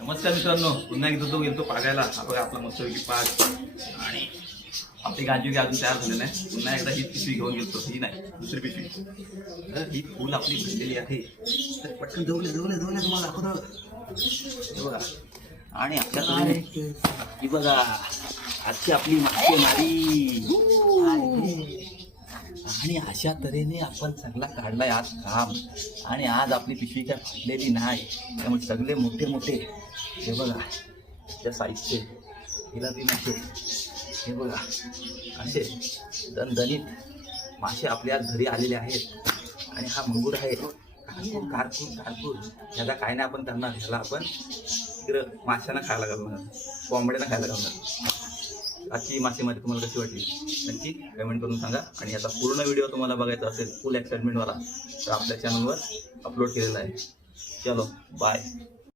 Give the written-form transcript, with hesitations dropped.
नमस्कार मित्रांनो, पुन्हा एकदा तो गेलो पागायला. हा बघा आपला मस्तपैकी पाग आणि आपली गांजी अजून तयार झाली नाही. पुन्हा एकदा ही पिशवी घेऊन गेलो. ही नाही, दुसरी पिशवी. तर ही फुल आपली भरलेली आहे. तर पटकन जवळ तुम्हाला दाखवतो. हे बघा. आणि आपल्याकडे ही बघा आजची आपली मासेमारी. आणि अशा तऱ्हेने आपण सगळा काढलाय आज काम. आणि आज आपली पिशवी काय फाटलेली नाही. त्यामुळे सगळे मोठे मोठे हे बघा त्या साईजचे हिला बी मासे. हे बघा असे दणदणीत मासे आपल्या घरी आलेले आहेत. आणि हा मंगूर आहे कारकून. ह्याला काय नाही आपण करणार. ह्याला आपण इकडं माशांना खायला घालणार, कोंबड्यांना खायला घालणार. आजची मासेमारी तुम्हाला कशी वाटली नक्की कमेंट करून सांगा. आणि याचा पूर्ण व्हिडिओ तुम्हाला बघायचा असेल फुल एक्साइटमेंटवाला तर आपल्या चॅनलवर अपलोड केलेला आहे. चलो बाय.